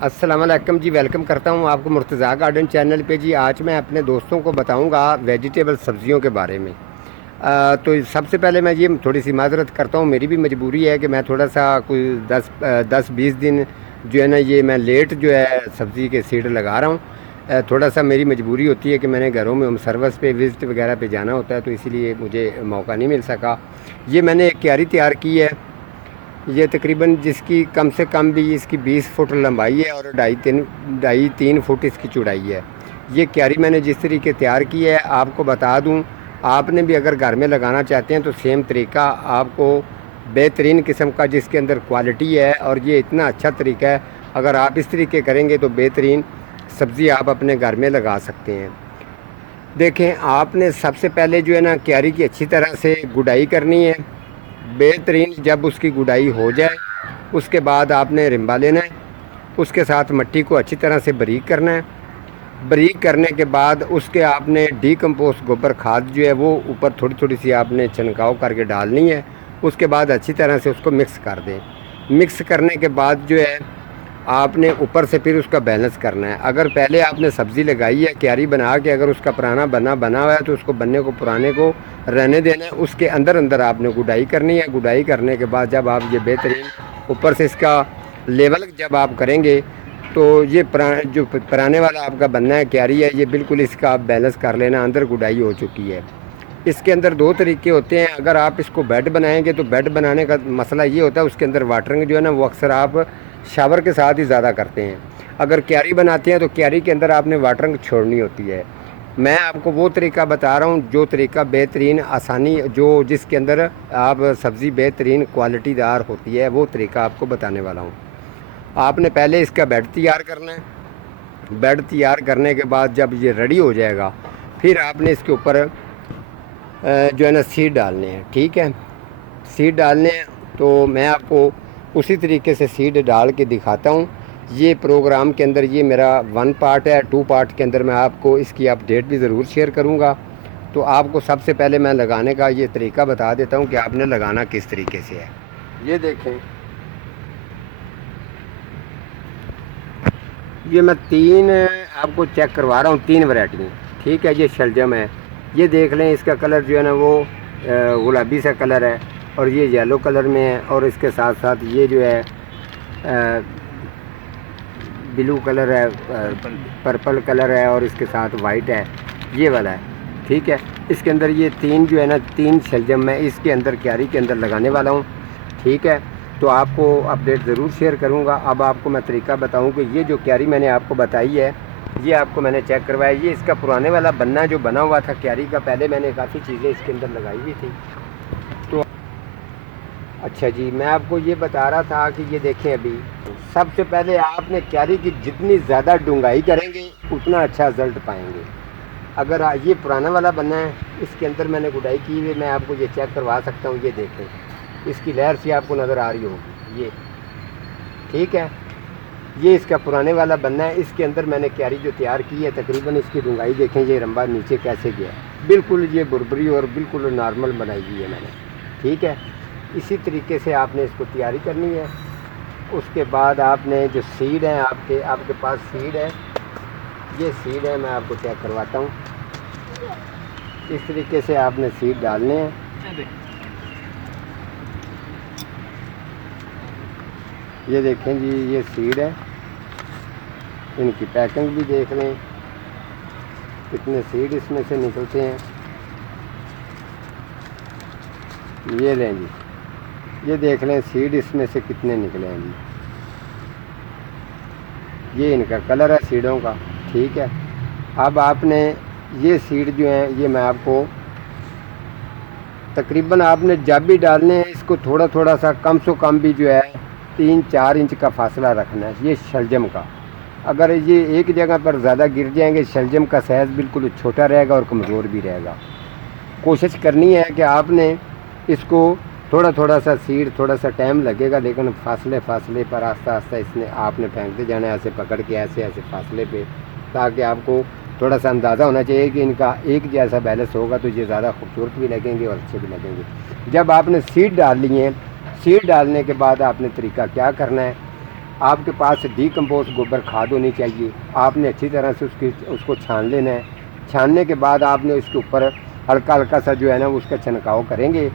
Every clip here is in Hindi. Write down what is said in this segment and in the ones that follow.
अस्सलाम वालेकुम जी। वेलकम करता हूँ आपको मुर्तज़ा गार्डन चैनल पे जी। आज मैं अपने दोस्तों को बताऊँगा वेजिटेबल सब्ज़ियों के बारे में। तो सबसे पहले मैं ये थोड़ी सी माज़रत करता हूँ, मेरी भी मजबूरी है कि मैं थोड़ा सा कोई 10-20 दिन जो है ना, ये मैं लेट जो है सब्ज़ी के सीड लगा रहा हूँ। थोड़ा सा मेरी मजबूरी होती है कि मैंने घरों में सर्विस पे विज़िट वगैरह पे जाना होता है, तो इसीलिए मुझे मौका नहीं मिल सका। ये मैंने एक क्यारी तैयार की है, ये तकरीबन जिसकी कम से कम भी इसकी 20 फुट लंबाई है और ढाई तीन फुट इसकी चौड़ाई है। ये क्यारी मैंने जिस तरीके तैयार की है आपको बता दूं, आपने भी अगर घर में लगाना चाहते हैं तो सेम तरीका आपको बेहतरीन किस्म का जिसके अंदर क्वालिटी है, और ये इतना अच्छा तरीका है, अगर आप इस तरीके करेंगे तो बेहतरीन सब्ज़ी आप अपने घर में लगा सकते हैं। देखें, आपने सबसे पहले जो है ना क्यारी की अच्छी तरह से गुडाई करनी है। बेहतरीन जब उसकी गुडाई हो जाए उसके बाद आपने रिम्बा लेना है, उसके साथ मिट्टी को अच्छी तरह से बारीक करना है। बारीक करने के बाद उसके आपने डीकम्पोस्ट गोबर खाद जो है वो ऊपर थोड़ी थोड़ी सी आपने छिड़काव करके डालनी है। उसके बाद अच्छी तरह से उसको मिक्स कर दें। मिक्स करने के बाद जो है आपने ऊपर से फिर उसका बैलेंस करना है। अगर पहले आपने सब्ज़ी लगाई है क्यारी बना के, अगर उसका पुराना बना हुआ है तो उसको बनने को पुराने को रहने देना है। उसके अंदर अंदर आपने गुडाई करनी है। गुडाई करने के बाद जब आप ये बेहतरीन ऊपर से इसका लेवल जब आप करेंगे तो ये जो पुराने वाला आपका बनना है क्यारी है, ये बिल्कुल इसका आप बैलेंस कर लेना, अंदर गुडाई हो चुकी है। इसके अंदर दो तरीके होते हैं। अगर आप इसको बेड बनाएंगे तो बेड बनाने का मसला ये होता है, उसके अंदर वाटरिंग जो है ना वो अक्सर आप शावर के साथ ही ज़्यादा करते हैं। अगर क्यारी बनाते हैं तो क्यारी के अंदर आपने वाटरिंग छोड़नी होती है। मैं आपको वो तरीका बता रहा हूँ जो तरीका बेहतरीन आसानी जो जिसके अंदर आप सब्ज़ी बेहतरीन क्वालिटीदार होती है, वो तरीका आपको बताने वाला हूँ। आपने पहले इसका बेड तैयार करना है। बेड तैयार करने के बाद जब ये रेडी हो जाएगा फिर आपने इसके ऊपर जो है ना सीड डालने हैं। ठीक है, सीड डालने हैं तो मैं आपको उसी तरीके से सीड डाल के दिखाता हूँ। ये प्रोग्राम के अंदर ये मेरा 1 पार्ट है। 2 पार्ट के अंदर मैं आपको इसकी अपडेट भी ज़रूर शेयर करूँगा। तो आपको सबसे पहले मैं लगाने का ये तरीका बता देता हूँ कि आपने लगाना किस तरीके से है। ये देखें, ये मैं 3 आपको चेक करवा रहा हूँ, 3 वैरायटी। ठीक है, ये शलजम है, ये देख लें, इसका कलर जो है ना वो गुलाबी सा कलर है और ये येलो कलर में है, और इसके साथ साथ ये जो है ब्लू कलर है, पर्पल कलर है, और इसके साथ वाइट है, ये वाला है। ठीक है, इसके अंदर ये 3 जो है ना 3 शलजम मैं इसके अंदर क्यारी के अंदर लगाने वाला हूँ। ठीक है, तो आपको अपडेट ज़रूर शेयर करूँगा। अब आपको मैं तरीका बताऊँ कि ये जो क्यारी मैंने आपको बताई है, ये आपको मैंने चेक करवाया। ये इसका पुराने वाला बनना जो बना हुआ था क्यारी का, पहले मैंने काफ़ी चीज़ें इसके अंदर लगाई हुई थी। तो अच्छा जी, मैं आपको ये बता रहा था कि ये देखें, अभी सबसे पहले आपने क्यारी की जितनी ज़्यादा डूंगाई करेंगे उतना अच्छा रिज़ल्ट पाएंगे। अगर ये पुराना वाला बनना है, इसके अंदर मैंने गुडाई की हुई, मैं आपको ये चेक करवा सकता हूँ। ये देखें, इसकी लहर सी आपको नज़र आ रही होगी ये। ठीक है, ये इसका पुराने वाला बनना है। इसके अंदर मैंने क्यारी जो तैयार की है, तकरीबन इसकी डूंगाई देखें, ये रंबा नीचे कैसे गया, बिल्कुल ये बुरबरी और बिल्कुल नॉर्मल बनाई हुई है मैंने। ठीक है, इसी तरीके से आपने इसको तैयारी करनी है। उसके बाद आपने जो सीड हैं, आपके पास सीड है, ये सीड है, मैं आपको चेक करवाता हूँ। इस तरीके से आपने सीड डालने हैं। ये देखें जी, ये सीड है, इनकी पैकिंग भी देख लें, कितने सीड इसमें से निकलते हैं। ये लें जी, ये देख लें सीड इसमें से कितने निकले हैं जी। ये इनका कलर है सीडों का। ठीक है, अब आपने ये सीड जो हैं, ये मैं आपको तकरीबन आपने जब भी डालने हैं इसको थोड़ा थोड़ा सा कम से कम भी जो है 3-4 इंच का फासला रखना है। ये शलजम का, अगर ये एक जगह पर ज़्यादा गिर जाएंगे, शलजम का साइज़ बिल्कुल छोटा रहेगा और कमज़ोर भी रहेगा। कोशिश करनी है कि आपने इसको थोड़ा थोड़ा सा सीड, थोड़ा सा टाइम लगेगा, लेकिन फासले फासले पर आस्ता आस्ता इसने आपने फेंकते जाना है, ऐसे पकड़ के ऐसे ऐसे फासले पे, ताकि आपको थोड़ा सा अंदाज़ा होना चाहिए कि इनका एक जैसा बैलेंस होगा तो ये ज़्यादा खूबसूरत भी लगेंगे और अच्छे भी लगेंगे। जब आपने सीड डाल लिए हैं, सीड डालने के बाद आपने तरीका क्या करना है, आपके पास डीकम्पोज गोबर खाद होनी चाहिए। आपने अच्छी तरह से उसको छान लेना है। छानने के बाद आपने उसके ऊपर हल्का हल्का सा जो है ना उसका छिड़काव करेंगे।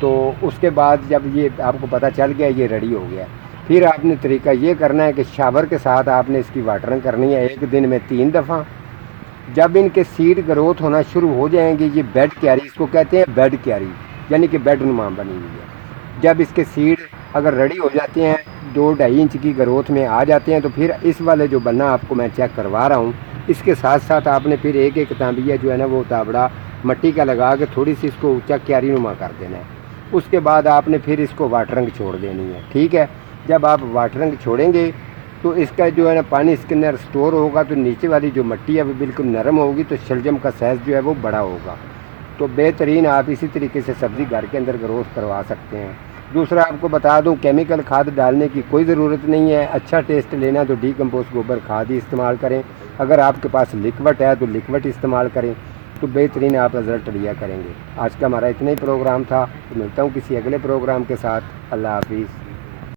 तो उसके बाद जब ये आपको पता चल गया ये रेडी हो गया, फिर आपने तरीका ये करना है कि शावर के साथ आपने इसकी वाटरिंग करनी है 1 दिन में 3 दफ़ा। जब इनके सीड ग्रोथ होना शुरू हो जाएंगे, ये बेड क्यारी इसको कहते हैं, बेड क्यारी यानी कि बेड नुमा बनी हुई है। जब इसके सीड अगर रेडी हो जाते हैं, 2-2.5 इंच की ग्रोथ में आ जाते हैं, तो फिर इस वाले जो बन्ना आपको मैं चेक करवा रहा हूँ, इसके साथ साथ आपने फिर एक एक तांबिया जो है ना वो ताबड़ा मट्टी का लगा के थोड़ी सी इसको ऊँचा क्यारी नुमा कर देना है। उसके बाद आपने फिर इसको वाटरिंग छोड़ देनी है। ठीक है, जब आप वाटरिंग छोड़ेंगे तो इसका जो है ना पानी इसके अंदर स्टोर होगा, तो नीचे वाली जो मिट्टी है वो बिल्कुल नरम होगी, तो शलजम का साइज़ जो है वो बड़ा होगा। तो बेहतरीन आप इसी तरीके से सब्ज़ी घर के अंदर ग्रोथ करवा सकते हैं। दूसरा आपको बता दूं, केमिकल खाद डालने की कोई ज़रूरत नहीं है। अच्छा टेस्ट लेना तो डीकम्पोस्ट गोबर खाद ही इस्तेमाल करें। अगर आपके पास लिक्विड है तो लिक्विड इस्तेमाल करें, तो बेहतरीन आप रिज़ल्ट लिया करेंगे। आज का हमारा इतना ही प्रोग्राम था, तो मिलता हूँ किसी अगले प्रोग्राम के साथ। अल्लाह हाफिज़।